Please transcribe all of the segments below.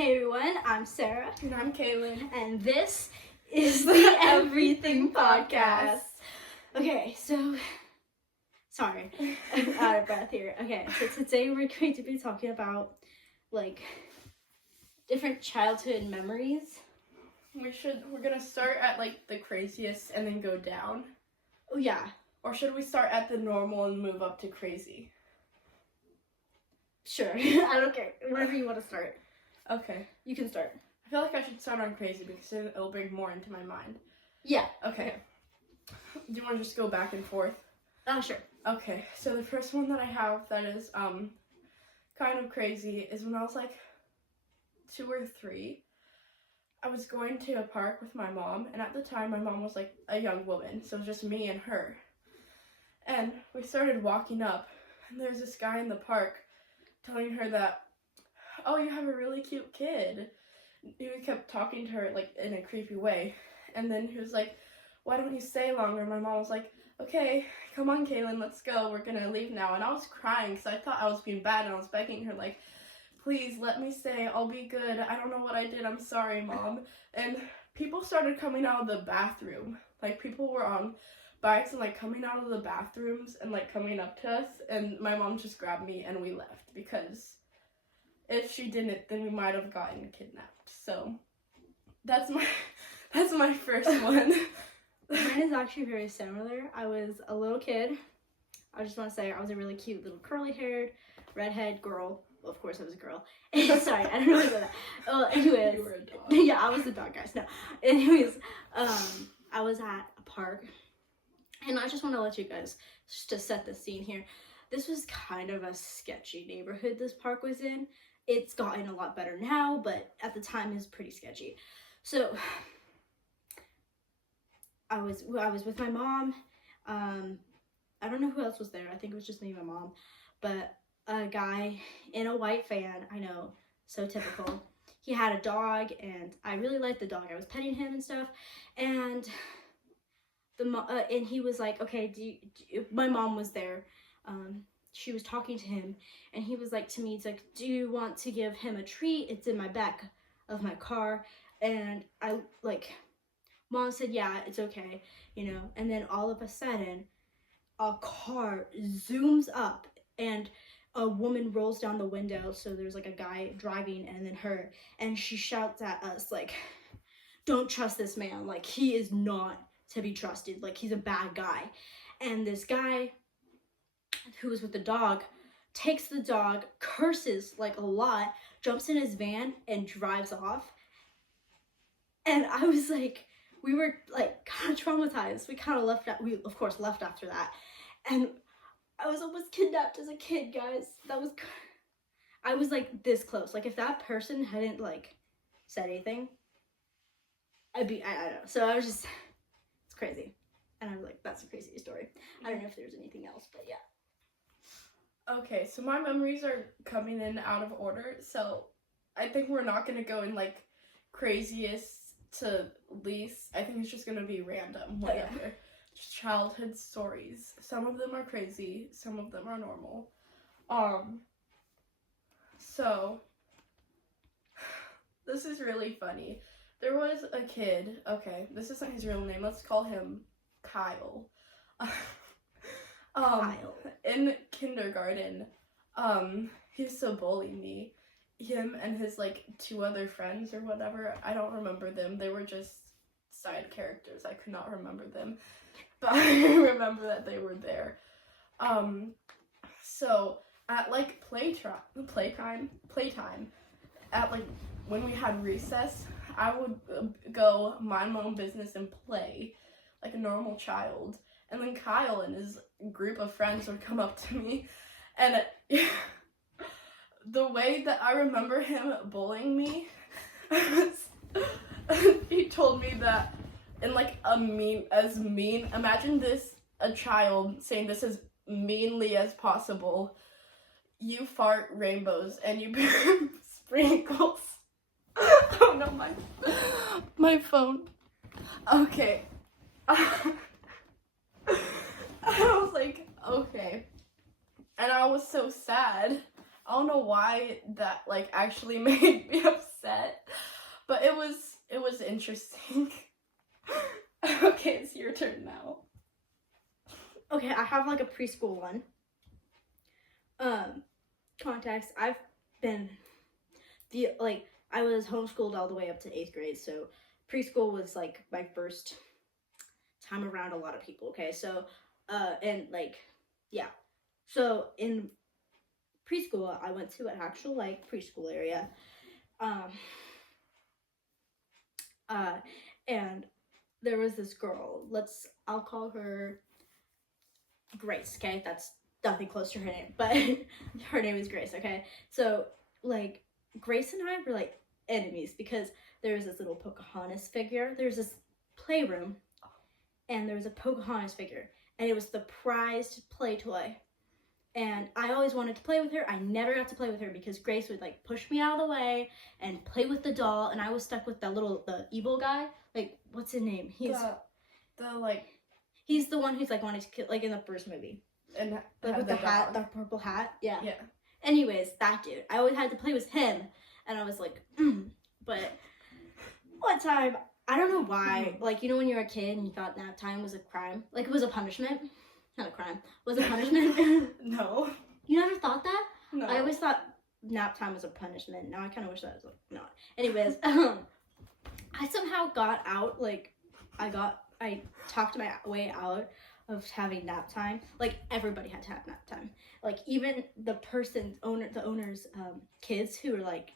Hey everyone, I'm Sarah. And I'm Kaylin. And this is the Everything Podcast. Okay, so, sorry, I'm out of breath here. Okay, so today we're going to be talking about, different childhood memories. We're gonna start at, the craziest and then go down. Oh, yeah. Or should we start at the normal and move up to crazy? Sure, I don't care. Whenever you want to start. Okay. You can start. I feel like I should start on crazy because then it'll bring more into my mind. Yeah. Okay. Do you want to just go back and forth? Sure. Okay, so the first one that I have that is, kind of crazy is when I was, 2 or 3. I was going to a park with my mom, and at the time my mom was, a young woman, so it was just me and her. And we started walking up, and there's this guy in the park telling her that, oh, you have a really cute kid. He kept talking to her, in a creepy way. And then he was like, why don't you stay longer? My mom was like, okay, come on, Kaylin, let's go. We're gonna leave now. And I was crying because I thought I was being bad, and I was begging her, please let me stay. I'll be good. I don't know what I did. I'm sorry, Mom. And people started coming out of the bathroom. People were on bikes and, coming out of the bathrooms and, coming up to us. And my mom just grabbed me and we left because if she didn't, then we might have gotten kidnapped. So that's my first one. Mine is actually very similar. I was a little kid. I just want to say I was a really cute little curly-haired, redhead girl. Well, of course I was a girl. Sorry, I don't know about that. Well, anyways. You were a dog. Yeah, I was a dog, guys. No. Anyways, I was at a park. And I just want to let you guys, just to set the scene here, this was kind of a sketchy neighborhood this park was in. It's gotten a lot better now, but at the time it was pretty sketchy. So I was with my mom. I don't know who else was there. I think it was just me and my mom. But a guy in a white van, I know, so typical. He had a dog, and I really liked the dog. I was petting him and stuff, and and he was like, okay, my mom was there. She was talking to him, and he was like to me, it's like, do you want to give him a treat? It's in my back of my car. And I, Mom said, yeah, it's okay, and then all of a sudden, a car zooms up, and a woman rolls down the window, so there's, a guy driving, and then her, and she shouts at us, don't trust this man, he is not to be trusted, he's a bad guy. And this guy who was with the dog takes the dog, curses a lot, jumps in his van and drives off. And I was we were kind of traumatized. We kind of left. We of course left after that, and I was almost kidnapped as a kid, guys. I was this close. If that person hadn't said anything, I don't know. So I was just, it's crazy. And I was that's a crazy story. I don't know if there's anything else, but yeah. Okay, so my memories are coming in out of order, so I think we're not going to go in, craziest to least. I think it's just going to be random, whatever. Yeah. Just childhood stories. Some of them are crazy, some of them are normal. So, this is really funny. There was a kid, okay, this isn't his real name, let's call him Kyle. Kyle. In kindergarten, he used to bully me. Him and his, 2 other friends or whatever, I don't remember them. They were just side characters. I could not remember them. But I remember that they were there. So, at, playtime, at, when we had recess, I would go mind my own business and play like a normal child. And then Kyle and his group of friends would come up to me, and the way that I remember him bullying me was, he told me that in imagine this, a child saying this as meanly as possible, you fart rainbows and you burn sprinkles. Oh no, my phone. Okay. I was like, okay. And I was so sad. I don't know why that, actually made me upset. interesting. Okay, it's your turn now. Okay, I have like a preschool one. Context, I was homeschooled all the way up to 8th grade, so preschool was like my first time around a lot of people, okay? So, and like, yeah. So in preschool, I went to an actual like preschool area. And there was this girl, I'll call her Grace, okay? That's nothing close to her name, but her name is Grace, okay? So, like, Grace and I were, like, enemies because there was this little Pocahontas figure. There's this playroom, and there was a Pocahontas figure, and it was the prized play toy. And I always wanted to play with her. I never got to play with her because Grace would, like, push me out of the way and play with the doll, and I was stuck with the evil guy. Like, what's his name? He's the one who's, like, wanted to kill, like, in the first movie. And like with the hat, the purple hat. Yeah. Yeah. Anyways, that dude. I always had to play with him, and I was like, But one time, I don't know why, like, you know when you were a kid and you thought nap time was a crime? Like, it was a punishment? Not a crime. Was it punishment? No. You never thought that? No. I always thought nap time was a punishment. Now I kind of wish that was, like, not. Anyways, I somehow got out, like, I talked my way out of having nap time. Like, everybody had to have nap time. Like, even the owner's kids who were, like,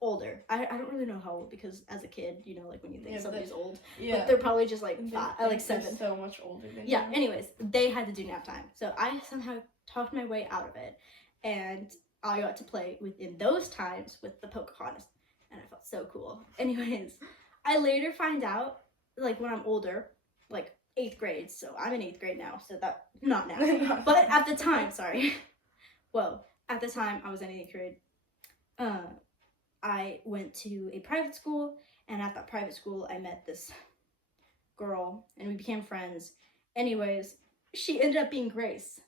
older. I don't really know how old, because as a kid, you know, like, when you think somebody's old. Yeah. But they're probably just, like, like 7. So much older than Yeah, anyways, they had to do nap time. So I somehow talked my way out of it. And I got to play in those times with the Pocahontas. And I felt so cool. Anyways, I later find out, like, when I'm older, like, 8th grade, so I'm in 8th grade now, so that, not now, but at the time, sorry. Well, at the time I was in 8th grade, I went to a private school, and at that private school I met this girl, and we became friends. Anyways, she ended up being Grace,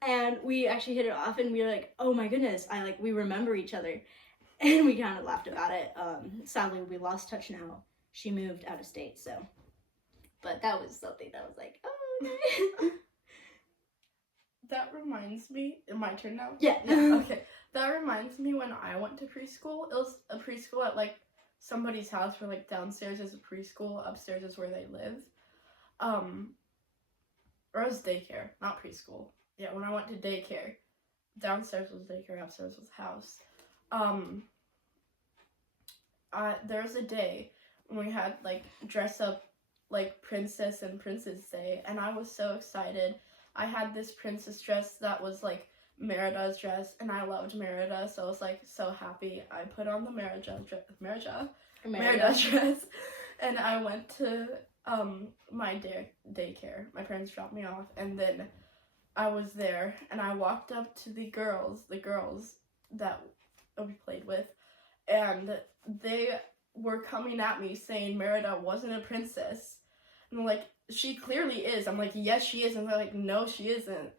and we actually hit it off, and we were like, oh my goodness, we remember each other, and we kind of laughed about it. Sadly, we lost touch now. She moved out of state, so. But that was something that was like, oh, okay. That reminds me, my turn now? Yeah. Okay. That reminds me when I went to preschool. It was a preschool at, like, somebody's house where, like, downstairs is a preschool, upstairs is where they live. Or it was daycare, not preschool. Yeah, when I went to daycare, downstairs was daycare, upstairs was house. There was a day when we had, like, dress up, like, Princess and Princess Day, and I was so excited. I had this princess dress that was, like, Merida's dress, and I loved Merida, so I was, like, so happy. I put on the Merida dress, and I went to, my daycare. My parents dropped me off, and then I was there, and I walked up to the girls that we played with, and they were coming at me saying Merida wasn't a princess. And I'm like, she clearly is. I'm like, yes, she is. And they're like, no, she isn't.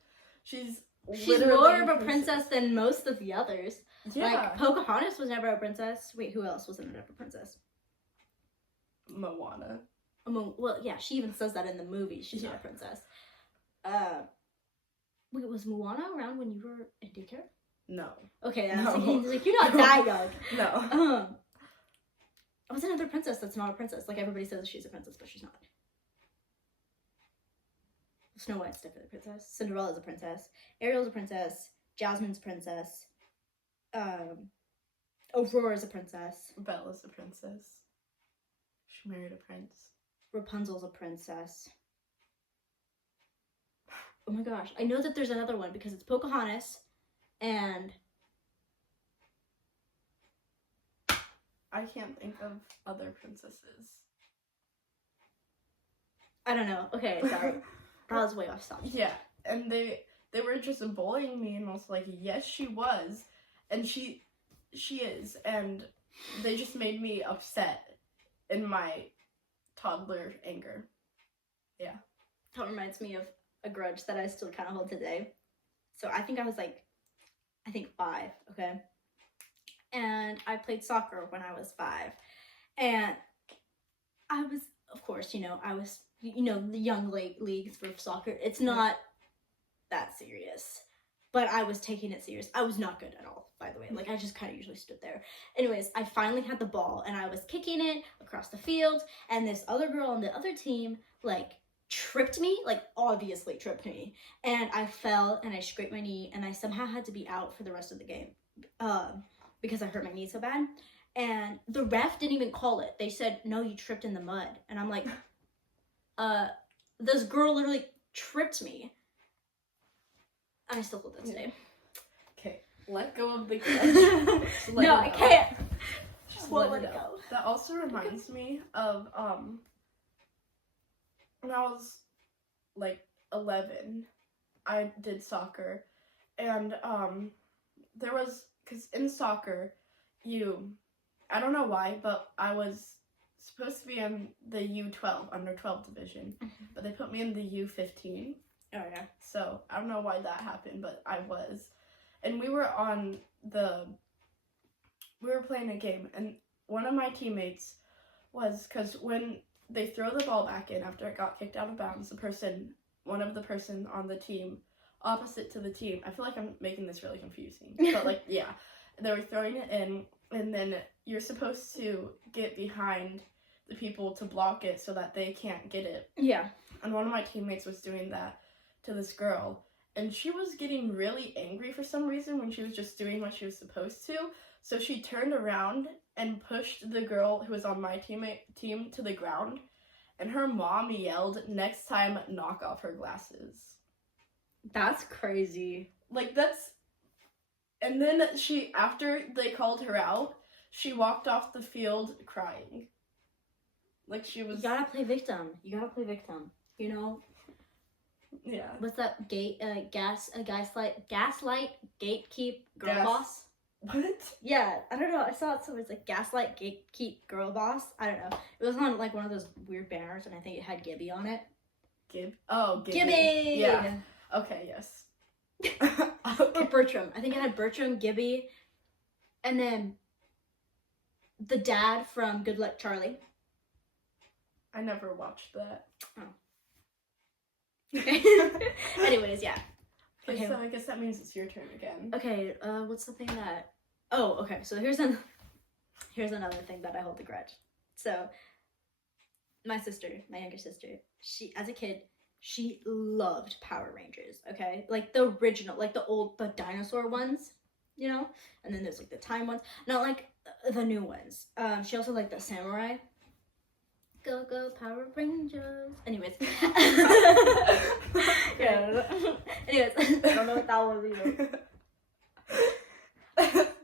She's more of a princess than most of the others. Yeah. Like, Pocahontas was never a princess. Wait, who else wasn't ever a princess? Moana. Well, yeah, she even says that in the movie. She's not a princess. Wait, was Moana around when you were in daycare? No. Okay, I was thinking, like, you're not that young. No. What's another princess that's not a princess? Like, everybody says she's a princess, but she's not. Snow White's definitely a princess. Cinderella's a princess. Ariel's a princess. Jasmine's a princess. Aurora's a princess. Bella's a princess. She married a prince. Rapunzel's a princess. Oh my gosh. I know that there's another one because it's Pocahontas and... I can't think of other princesses. I don't know. Okay, sorry. That was way off stuff. Yeah, and they were just bullying me, and I was like, yes, she was, and she is, and they just made me upset in my toddler anger. Yeah. That reminds me of a grudge that I still kind of hold today. So I think I was like, 5, okay? And I played soccer when I was 5. And I was, of course, I was, the young leagues for soccer. It's not that serious, but I was taking it serious. I was not good at all, by the way. Like, I just kind of usually stood there. Anyways, I finally had the ball, and I was kicking it across the field, and this other girl on the other team, like, tripped me, like, obviously tripped me, and I fell, and I scraped my knee, and I somehow had to be out for the rest of the game, because I hurt my knee so bad. And the ref didn't even call it. They said, no, you tripped in the mud. And I'm like, this girl literally tripped me. And I still hold that today. Okay, let go of the grudge. No, I can't. Just Won't let let it it go. go. That also reminds me of when I was like 11, I did soccer, and there was, because in soccer, I don't know why, but I was supposed to be in the U12, under 12 division, but they put me in the U15. Oh, yeah. So, I don't know why that happened, but I was. And we were playing a game, and one of my teammates because when they throw the ball back in after it got kicked out of bounds, one of the person on the team, opposite to the team, I feel like I'm making this really confusing, but like, yeah, they were throwing it in, and then you're supposed to get behind the people to block it so that they can't get it. Yeah. And one of my teammates was doing that to this girl, and she was getting really angry for some reason when she was just doing what she was supposed to. So she turned around and pushed the girl who was on my team to the ground, and her mom yelled, "Next time, knock off her glasses." That's crazy. Like, and then after they called her out, she walked off the field crying. Like, she was... You gotta play victim. Yeah. What's that? Gaslight, gatekeep, girl Gas- boss? What? Yeah, I don't know. I saw it somewhere. It's like gaslight, gatekeep, girl boss. I don't know. It was on like one of those weird banners, and I think it had Gibby on it. Oh, Gibby. Gibby! Yeah. Okay, yes. Or Bertram. I think it had Bertram, Gibby, and then the dad from Good Luck Charlie. I never watched that. Oh. Okay. Anyways, yeah. Okay, so I guess that means it's your turn again. Okay, what's the thing that... Oh, okay, so here's another thing that I hold a grudge. So, my younger sister, she, as a kid, she loved Power Rangers, okay? Like, the original, like, the dinosaur ones, And then there's, like, the time ones. Not, like, the new ones. She also liked the samurai. Go, go, Power Rangers. Anyways. Yeah. Anyways, I don't know what that was either.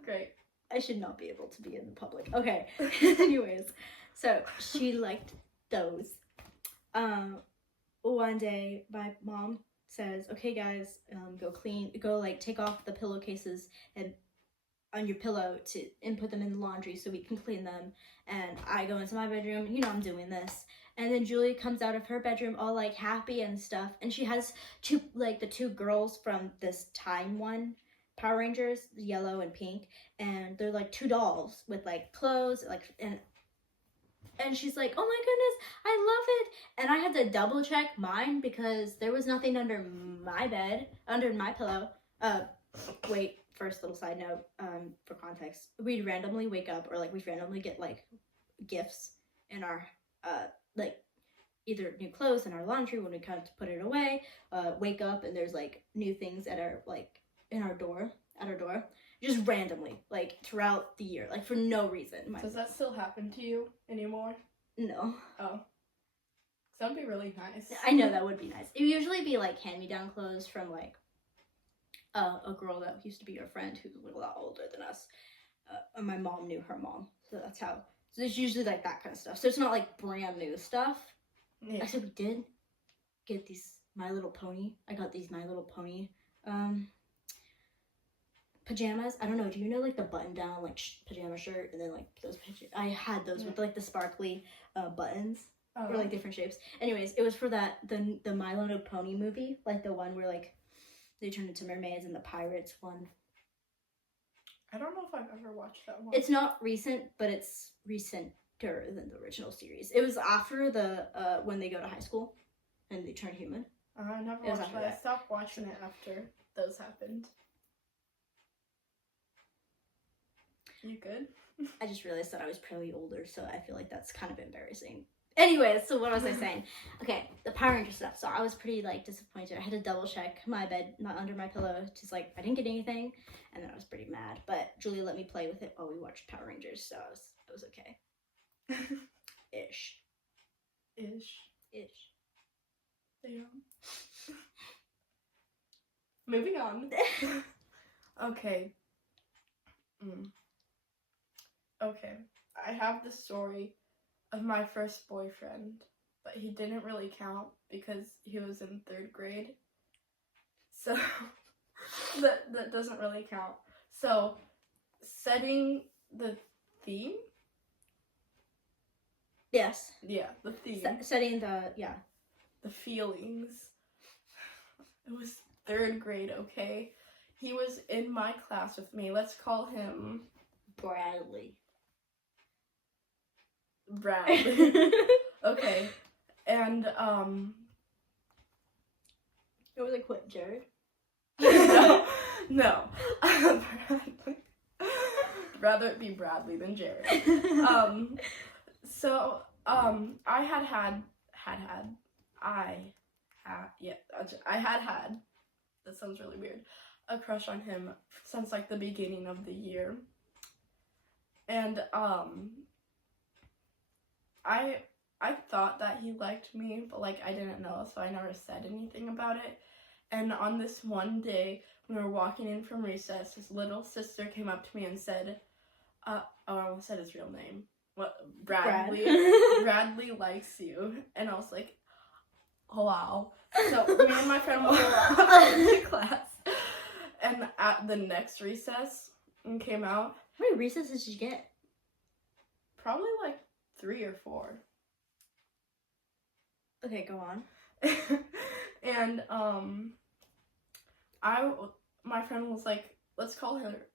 Great. I should not be able to be in the public. Okay. Anyways, so she liked those. One day, my mom says, "Okay, guys, go like take off the pillowcases and on your pillow and put them in the laundry so we can clean them." And I go into my bedroom, I'm doing this. And then Julie comes out of her bedroom all like happy and stuff. And she has the two girls from this time one, Power Rangers, yellow and pink. And they're like two dolls with like clothes, and she's like, "Oh my goodness, I love it." And I had to double check mine because there was nothing under my bed, under my pillow. Wait. First little side note, for context, we'd randomly wake up or we'd randomly get gifts in our either new clothes in our laundry when we come to put it away, wake up and there's new things at our at our door, just randomly throughout the year, for no reason. Does that still happen to you anymore? No. Oh. That would be really nice. I know, that would be nice. It would usually be hand-me-down clothes from a girl that used to be our friend who's a lot older than us. And my mom knew her mom, so that's how. So it's usually that kind of stuff. So it's not brand new stuff. Yeah. Actually, we did get these My Little Pony. I got these My Little Pony pajamas. I don't know. Do you know the button down pajama shirt and then those pajamas? I had those with the sparkly buttons. Oh. Or different shapes. Anyways, it was for the My Little Pony movie, the one where they turned into mermaids and the pirates one. I don't know if I've ever watched that one. It's not recent, but it's recent than the original series. It was after the when they go to high school and they turn human. I never It was watched after it. I that. stopped watching it after those happened. You good? I just realized that I was probably older, so I feel like that's kind of embarrassing. Anyways, so what was I saying? Okay, the Power Ranger stuff. So I was pretty like disappointed. I had to double check my bed, not under my pillow, just like I didn't get anything, and then I was pretty mad. But Julia let me play with it while we watched Power Rangers, so it was okay. Ish. Damn. Moving on. Okay. Okay. I have the story of my first boyfriend, but he didn't really count because he was in 3rd grade. So that doesn't really count. So setting the theme? Yes. Yeah, the theme. Setting the The feelings. It was 3rd grade, okay? He was in my class with me. Let's call him Bradley. Okay. And It was like what, Jared? no. Bradley. Rather it be Bradley than Jared. So I had that sounds really weird, a crush on him since like the beginning of the year. And I thought that he liked me, but like I didn't know, so I never said anything about it. And on this one day when we were walking in from recess, his little sister came up to me and said, I almost said his real name. What? Bradley. Bradley likes you. And I was like, oh wow. So me and my friend went to class. And at the next recess and came out. How many recesses did you get? Probably like 3 or 4. Okay, go on. And my friend was like, let's call her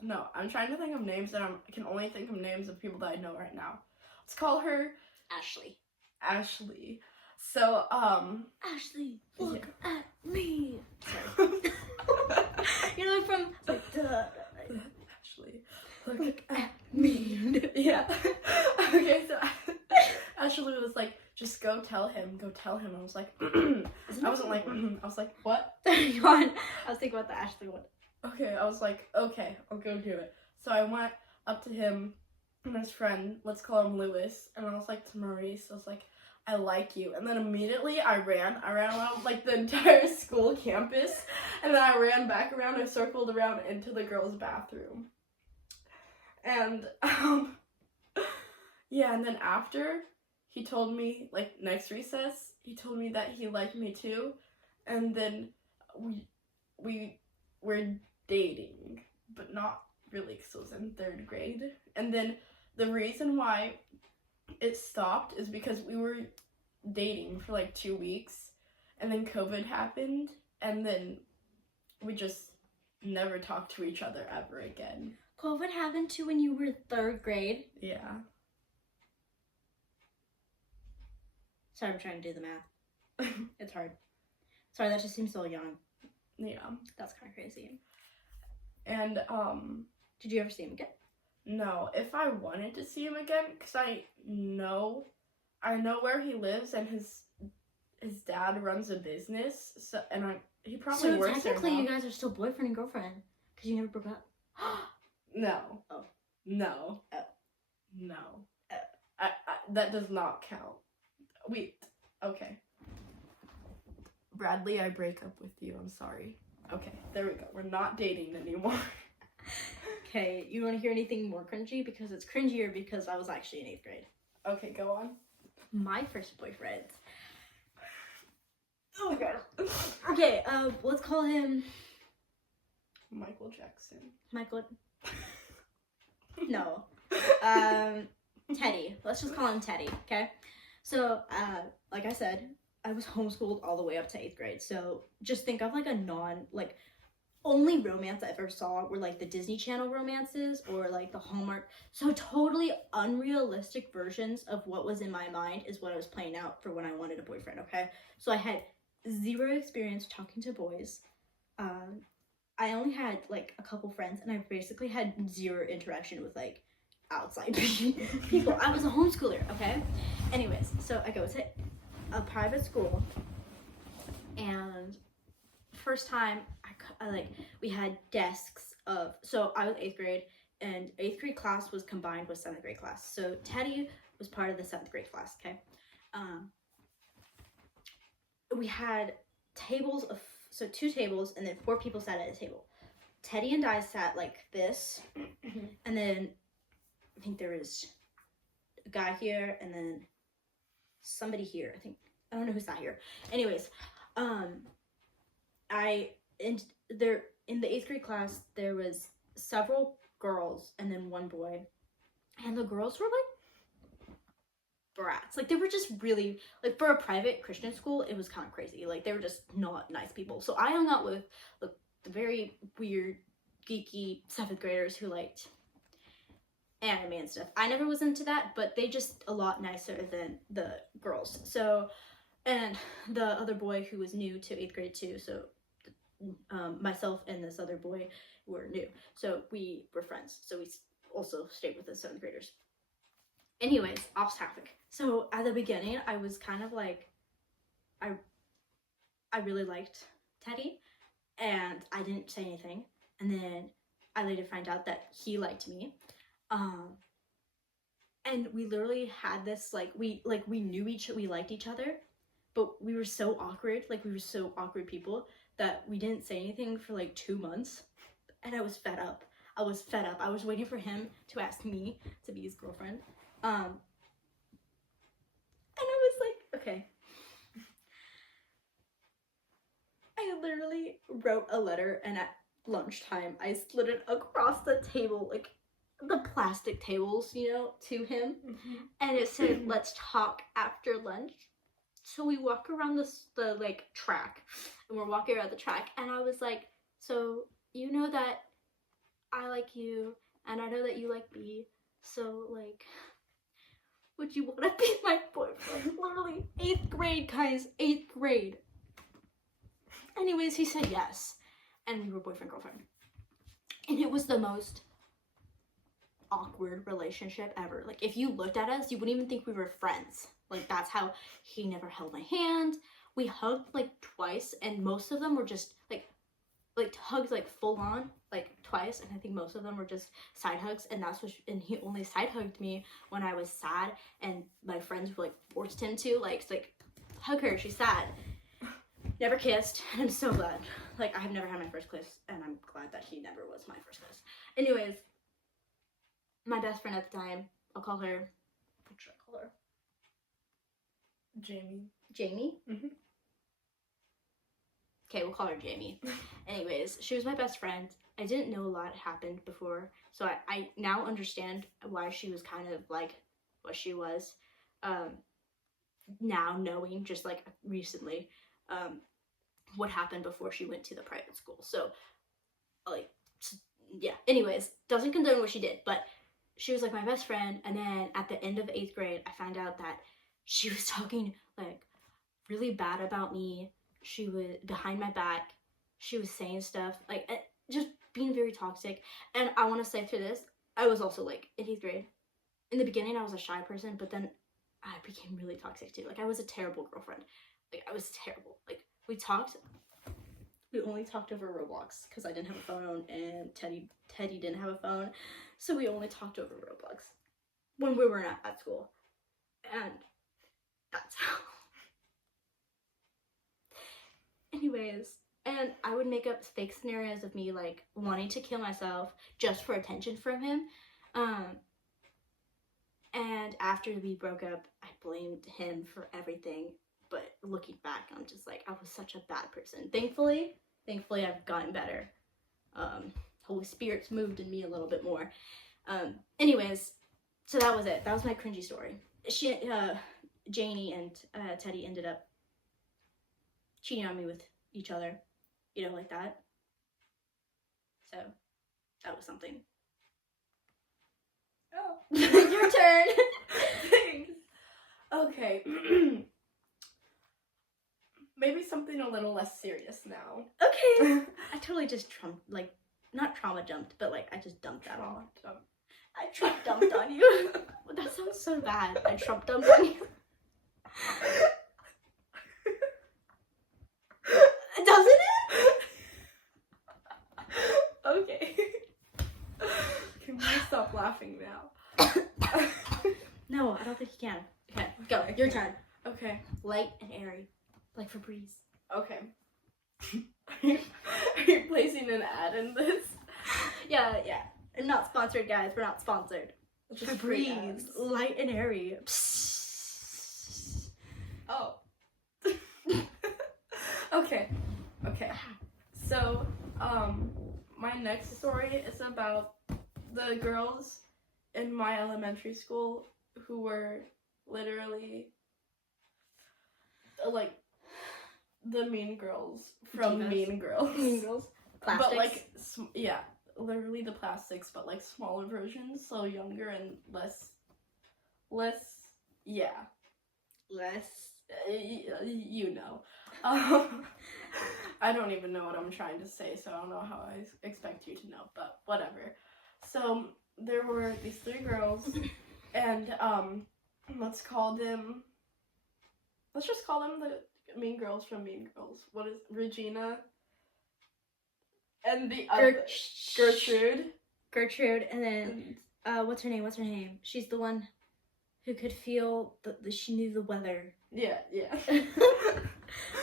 no, I'm trying to think of names and I can only think of names of people that I know right now. Let's call her Ashley. So Ashley, look at me. Sorry. You know, from like duh. Ashley, look at me. Yeah. Okay, so Ashley was like, just go tell him. I was like, I wasn't like, I was like, what? Go on. I was thinking about the Ashley one. Okay, I was like, okay, I'll go do it. So I went up to him and his friend, let's call him Lewis, and I was like to Maurice, I was like, I like you. And then immediately I ran around like the entire school campus, and then I ran back around, I circled around into the girls' bathroom. And yeah, and then after, he told me, like next recess, he told me that he liked me too, and then we were dating, but not really because it was in 3rd grade. And then the reason why it stopped is because we were dating for like 2 weeks, and then COVID happened, and then we just never talked to each other ever again. COVID happened to when you were 3rd grade? Yeah. Sorry, I'm trying to do the math. It's hard. Sorry, that just seems so young. Yeah. That's kind of crazy. And did you ever see him again? No, if I wanted to see him again, because I know where he lives, and his dad runs a business, so he probably works there now. So technically you guys are still boyfriend and girlfriend, because you never broke up. No. Oh. No. Oh. No. Oh. I that does not count. Wait. Okay. Bradley, I break up with you. I'm sorry. Okay, there we go. We're not dating anymore. Okay, you want to hear anything more cringy? Because it's cringier because I was actually in 8th grade. Okay, go on. My first boyfriend. Oh my god. Okay, let's call him Michael Jackson. Michael. No. Teddy. Let's just call him Teddy, okay? So, like I said, I was homeschooled all the way up to 8th grade. So just think of like a only romance I ever saw were like the Disney Channel romances or like the Hallmark. So totally unrealistic versions of what was in my mind is what I was playing out for when I wanted a boyfriend, okay? So I had zero experience talking to boys. I only had like a couple friends, and I basically had zero interaction with like outside people. I was a homeschooler, okay? Anyways, so I go to a private school, and first time I like we had desks of, so I was 8th grade, and 8th grade class was combined with 7th grade class. So Teddy was part of the 7th grade class, okay? We had tables of, so 2 tables, and then 4 people sat at a table. Teddy and I sat like this, and then I think there was a guy here, and then somebody here. I don't know who sat here. Anyways, in the 8th grade class there was several girls and then 1 boy, and the girls were like brats. Like they were just really, like, for a private Christian school, it was kind of crazy. Like they were just not nice people. So I hung out with like the very weird geeky 7th graders who liked anime and stuff. I never was into that, but they just a lot nicer than the girls. So, and the other boy who was new to 8th grade too, so myself and this other boy were new, so we were friends. So we also stayed with the 7th graders. Anyways, off topic. So at the beginning, I was kind of like, I really liked Teddy, and I didn't say anything. And then I later find out that he liked me. And we literally had this we knew we liked each other, but we were so awkward. Like we were so awkward people that we didn't say anything for like 2 months, and I was fed up. I was waiting for him to ask me to be his girlfriend. And I was like, okay. I literally wrote a letter, and at lunchtime I slid it across the table, like the plastic tables, to him. And it said, "Let's talk after lunch." So we walk around the like track, and we're walking around the track, and I was like, "So you know that I like you, and I know that you like me, so like, would you want to be my boyfriend?" Literally 8th grade, guys, 8th grade. Anyways, he said yes, and we were boyfriend girlfriend, and it was the most awkward relationship ever. Like if you looked at us, you wouldn't even think we were friends. Like that's how he never held my hand. We hugged like twice, and most of them were just like hugged like full on like twice, and I think most of them were just side hugs. And and he only side hugged me when I was sad, and my friends were like forced him to like hug her, she's sad. Never kissed, and I'm so glad. Like I have never had my first kiss, and I'm glad that he never was my first kiss. Anyways, my best friend at the time, I'll call her, what should I call her? Jamie? Mm-hmm. Okay, we'll call her Jamie. Anyways, she was my best friend. I didn't know a lot happened before, so I now understand why she was kind of like what she was. Now knowing just like recently what happened before she went to the private school. So like, yeah. Anyways, doesn't condone what she did, but she was like my best friend. And then at the end of 8th grade, I found out that she was talking like really bad about me. She was behind my back. She was saying stuff like just being very toxic. And I want to say through this, I was also like in 8th grade. In the beginning, I was a shy person, but then I became really toxic too. Like I was a terrible girlfriend. Like I was terrible. Like we only talked over Roblox because I didn't have a phone, and Teddy didn't have a phone, so we only talked over Roblox when we were at school, and that's how. Anyways, and I would make up fake scenarios of me like wanting to kill myself just for attention from him. And after we broke up, I blamed him for everything. But looking back, I'm just like, I was such a bad person. Thankfully, I've gotten better. Holy Spirit's moved in me a little bit more. Anyways, so that was it. That was my cringy story. Janie and Teddy ended up cheating on me with each other, like that. So that was something. Oh. Your turn. Thanks. Okay. Maybe something a little less serious now. Okay. I totally just not trauma jumped, but like I just dumped that on. I Trump dumped on you. That sounds so bad. I Trump dumped on you. Doesn't it? Okay. Can we stop laughing now? No, I don't think you can. Okay, go. Your turn. Okay. Light and airy, like Febreze. Okay. Are you placing an ad in this? Yeah. And not sponsored, guys. We're not sponsored. Just free Febreze, ads. light and airy. Psst. Oh. Okay. So, my next story is about the girls in my elementary school who were literally like the mean girls from Divas. Mean Girls. Mean Girls. Plastics. But like, yeah, literally the plastics, but like smaller versions, so younger and less, yeah. less. You know. I don't even know what I'm trying to say, so I don't know how I expect you to know, but whatever. So there were these 3 girls, and let's just call them the Mean Girls from Mean Girls. What is Regina? And the other Gertrude, and then what's her name? She's the one who could feel she knew the weather. Yeah.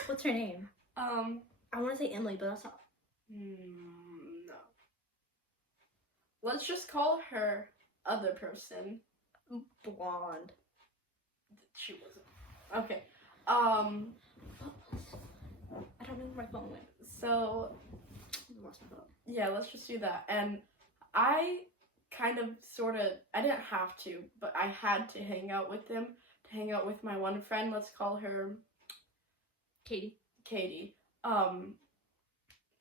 What's her name? I want to say Emily, but that's not. No. Let's just call her other person. Blonde. She wasn't. Okay. I don't know where my phone went. So I lost my phone. yeah, let's just do that. And I kind of I didn't have to, but I had to hang out with them, to hang out with my one friend. Let's call her Katie.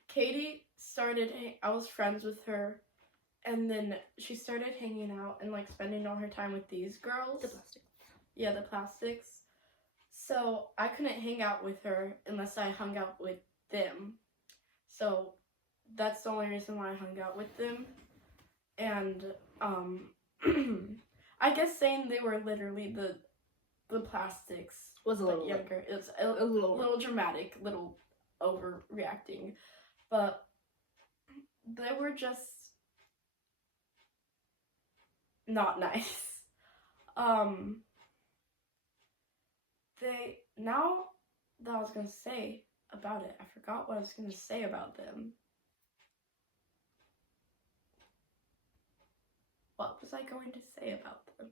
Katie started, I was friends with her, and then she started hanging out and like spending all her time with these girls. The plastic. Yeah, the plastics. So I couldn't hang out with her unless I hung out with them. So that's the only reason why I hung out with them. And I guess saying they were literally the plastics Was a but little younger. It's a little dramatic, little overreacting, but they were just not nice. Now that I was gonna say about it, I forgot what I was gonna say about them. What was I going to say about them?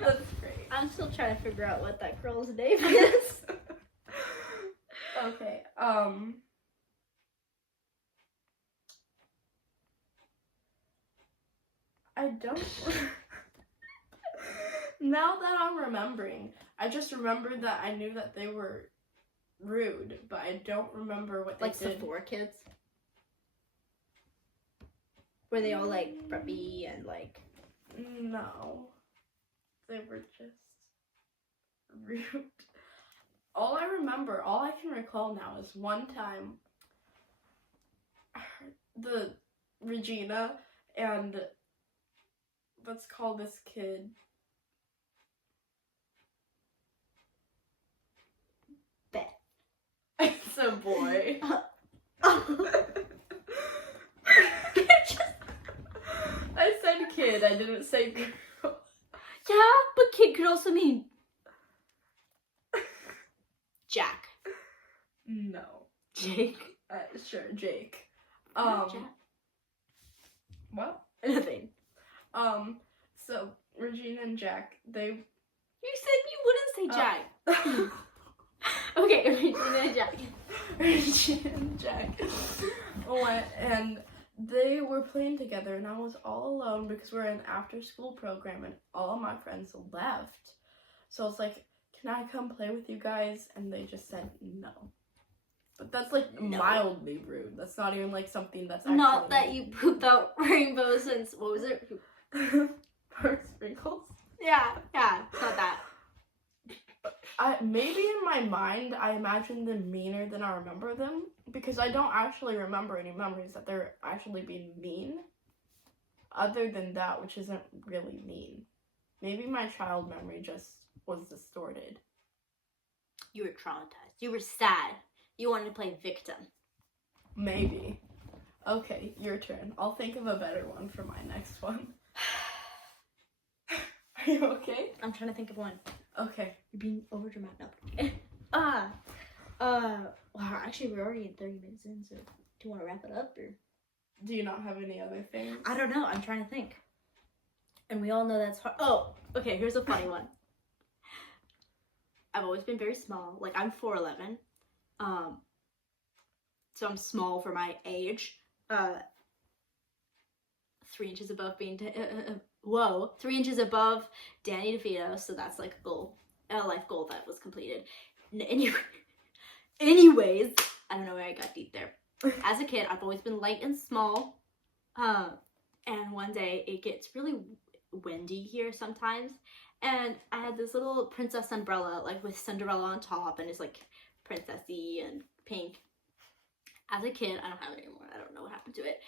That's great. I'm still trying to figure out what that girl's name is. Okay, I don't. Now that I'm remembering, I just remembered that I knew that they were rude, but I don't remember what they Like did. Sephora kids? Were they all like preppy and like... No. They were just rude. All I can recall now is one time the Regina and let's call this kid Bet. It's a boy. I said kid, I didn't say girl. Yeah, but kid could also mean Jack. No. Jake. Sure, Jake. Jack. What? Nothing. So Regina and Jack, they. You said you wouldn't say Jack. Okay, Regina and Jack. Regina and Jack went and they were playing together, and I was all alone because we're in an after-school program, and all of my friends left. So I was like, "Can I come play with you guys?" And they just said no. But that's like No. mildly rude. That's not even like something that's Not actually that you pooped out rainbows and what was it? Park sprinkles. Yeah, it's not that. Maybe in my mind I imagine them meaner than I remember them, because I don't actually remember any memories that they're actually being mean. Other than that, which isn't really mean. Maybe my child memory just was distorted. You were traumatized. You were sad. You wanted to play victim. Maybe. Okay, your turn. I'll think of a better one for my next one. Are you okay? I'm trying to think of one. Okay. You're being overdramatic. Wow, actually we're already 30 minutes in, so do you want to wrap it up or? Do you not have any other things? I don't know. I'm trying to think. And we all know that's hard. Oh, okay. Here's a funny one. I've always been very small. Like, I'm 4'11". So I'm small for my age. 3 inches above being 3 inches above Danny DeVito. So that's like a life goal that was completed. Anyways, I don't know where I got deep there. As a kid, I've always been light and small. And one day it gets really windy here sometimes. And I had this little princess umbrella, like with Cinderella on top, and it's like princessy and pink. As a kid, I don't have it anymore. I don't know what happened to it.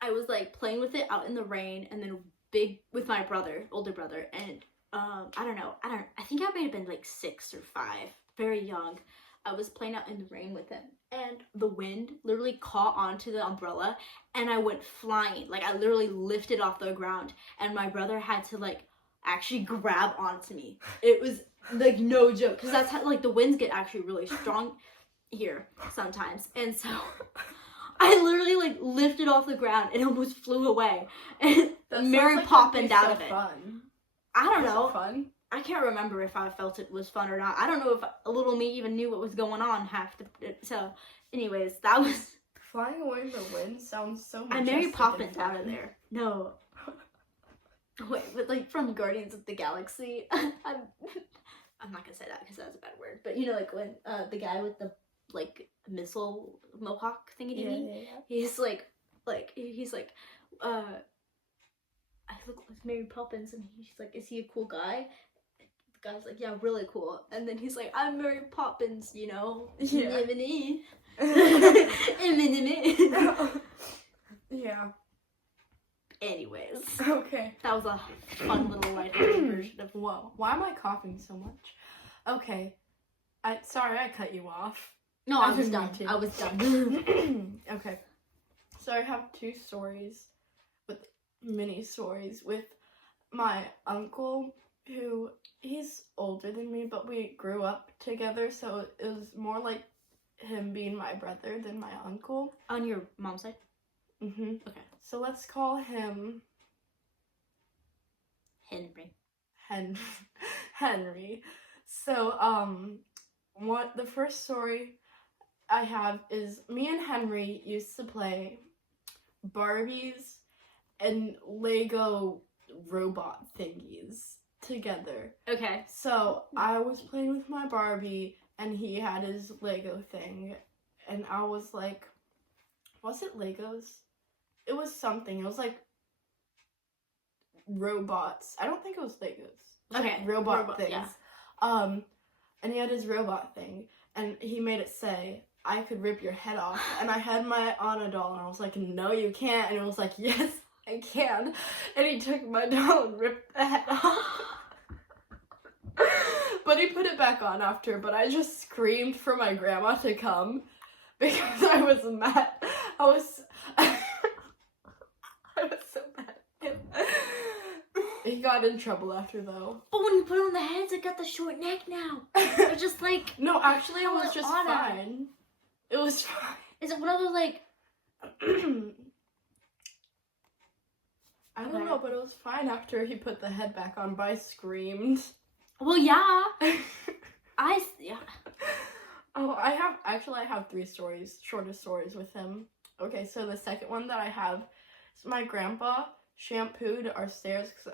I was like playing with it out in the rain, and then with my brother, older brother, and I think I may have been like 6 or 5, very young. I was playing out in the rain with him, and the wind literally caught onto the umbrella, and I went flying. Like, I literally lifted off the ground, and my brother had to like actually grab onto me. It was like no joke, because that's how like the winds get actually really strong here sometimes, and so I literally like lifted off the ground and almost flew away, and Mary Poppins out of it. Fun. I don't know. Fun. I can't remember if I felt it was fun or not. I don't know if a little me even knew what was going on so anyways, that was Flying away in the wind sounds so I Mary Poppins out of there. No. Wait, but like from Guardians of the Galaxy. I'm not gonna say that because that's a bad word. But you know, like when the guy with the like missile mohawk thingy, yeah. he's like I look like Mary Poppins, and he's like, is he a cool guy? The guy's like, yeah, really cool. And then he's like, I'm Mary Poppins, you know? Yeah. Yeah. Anyways. Okay. That was a fun little lighthearted version of Whoa. Why am I coughing so much? Okay. Sorry, I cut you off. No, I was done. Okay. So I have 2 stories, mini stories with my uncle, who he's older than me, but we grew up together, so it was more like him being my brother than my uncle. On your mom's side? Mm-hmm. Okay. So let's call him Henry. So the first story I have is me and Henry used to play Barbies and Lego robot thingies together. Okay. So I was playing with my Barbie and he had his Lego thing, and I was like, was it Legos? It was something. It was like robots. I don't think it was Legos. It was Okay. like robot things. Yeah. And he had his robot thing, and he made it say, I could rip your head off. And I had my Anna doll, and I was like, no, you can't. And it was like, yes, I can. And he took my doll and ripped the head off. But he put it back on after, but I just screamed for my grandma to come because I was mad. I was so mad at him. He got in trouble after, though. But when you put on the heads, it got the short neck now. They're just like... No, actually, it was just Anna. fine. It was fine. Is it one of those, like... I don't know, but it was fine after he put the head back on, but I screamed. Well, yeah. Yeah. Oh, I have 3 stories, shortest stories with him. Okay, so the second one that I have is my grandpa shampooed our stairs because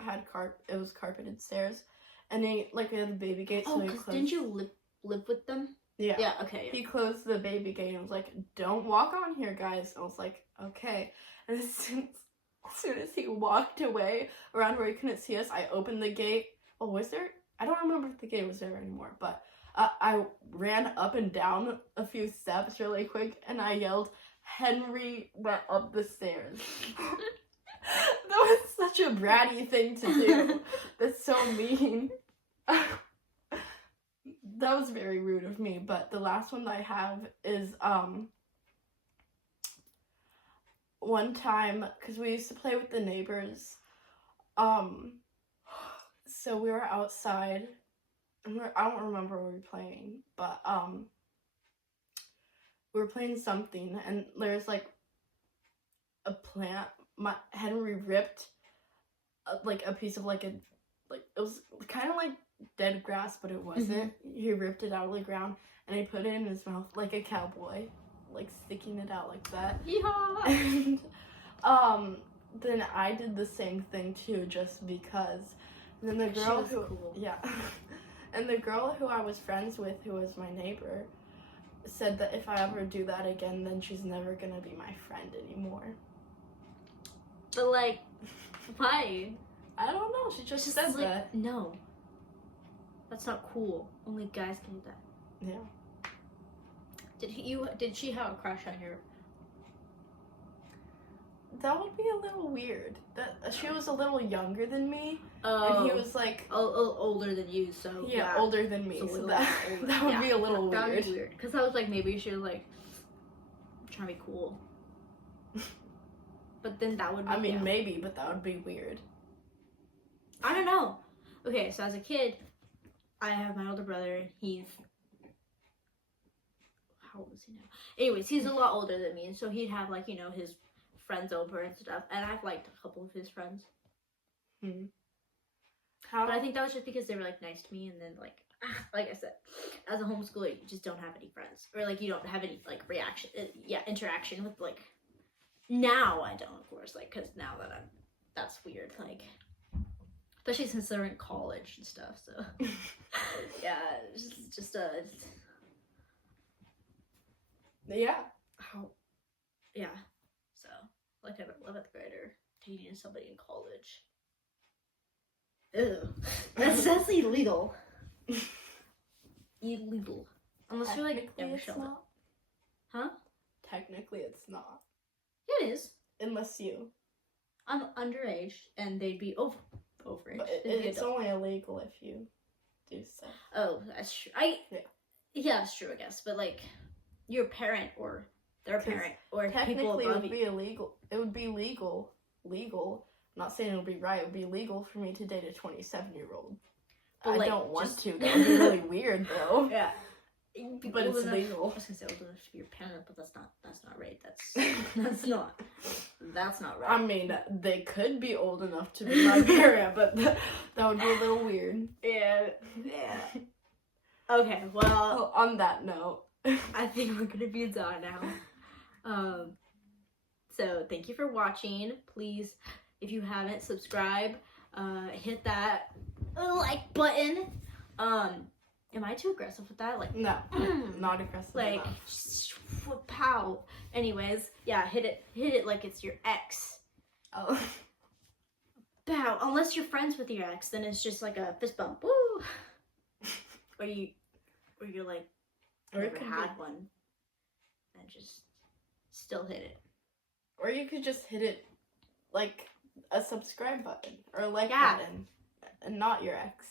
it was carpeted stairs, and we had a baby gate. Oh, because didn't you live with them? Yeah. Yeah, okay. He closed the baby gate and was like, "Don't walk on here, guys." I was like, "Okay." And as soon as he walked away around where he couldn't see us, I opened the gate. Oh, was there? I don't remember if the gate was there anymore, but I ran up and down a few steps really quick, and I yelled, "Henry went up the stairs." That was such a bratty thing to do. That's so mean. That was very rude of me, but the last one that I have is one time, because we used to play with the neighbors, so we were outside, and I don't remember what we were playing, but we were playing something, and there's like a plant. Henry ripped like a piece of it was kind of like dead grass, but it wasn't. He ripped it out of the ground and he put it in his mouth like a cowboy, like sticking it out like that. Yeehaw! And then I did the same thing too, just because. And then the girl She was cool. Yeah, and the girl who I was friends with, who was my neighbor, said that if I ever do that again, then she's never gonna be my friend anymore. But like, why? I don't know. She just said that. No. That's not cool. Only guys can do that. Yeah. Did she have a crush on you? That would be a little weird. That she was a little younger than me, Oh. and he was like older than you, so yeah, older than me. So older. that would be a little weird. That would be weird. Because I was like, maybe she was like trying to be cool. But then that would be, I mean, maybe, but that would be weird. I don't know. Okay, so as a kid, I have my older brother. He's, how old is he now? Anyways, he's a lot older than me, and so he'd have like, his friends over and stuff, and I've liked a couple of his friends. But I think that was just because they were like nice to me, and then like I said, as a homeschooler, you just don't have any friends, or like you don't have any like interaction with like. Now I don't, of course, like, because now that that's weird, like, especially since they're in college and stuff, so, yeah, yeah. Yeah, so, like, an 11th grader dating somebody in college. Ew, that's illegal. Illegal. Unless you're, like, never shown up. Huh? Technically, it's not. It is. Unless I'm underage, and they'd be overage. But it's only illegal if you do stuff. Oh, that's true. Yeah, that's true, I guess. But like, your parent or their parent or technically people it would be illegal. It would be legal. I'm not saying it would be right. It would be legal for me to date a 27-year-old. I like, don't want to. That would be really weird, though. Yeah. But it's legal. I was gonna say old enough to be your parent, but that's not right. That's not right. I mean, they could be old enough to be my parent, but that would be a little weird. Yeah. Okay, well, on that note, I think we're gonna be done now. So thank you for watching. Please, if you haven't, subscribe. Hit that like button. Am I too aggressive with that? Like, no, not aggressive. Like, pow. Anyways, yeah, hit it like it's your ex. Oh. Pow. Unless you're friends with your ex, then it's just like a fist bump. Woo. Or you're like, or never had one, and just still hit it. Or you could just hit it like a subscribe button or a like button, and not your ex.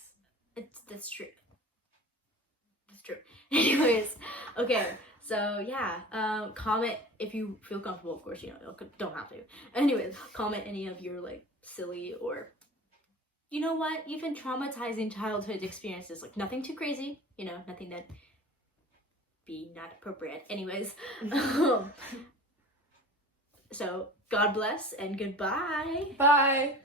That's true. That's true. Anyways, okay. So yeah, comment if you feel comfortable. Of course, you don't have to. Anyways, comment any of your like silly or, you know what, even traumatizing childhood experiences. Like nothing too crazy. Nothing that be not appropriate. Anyways, so God bless and goodbye. Bye.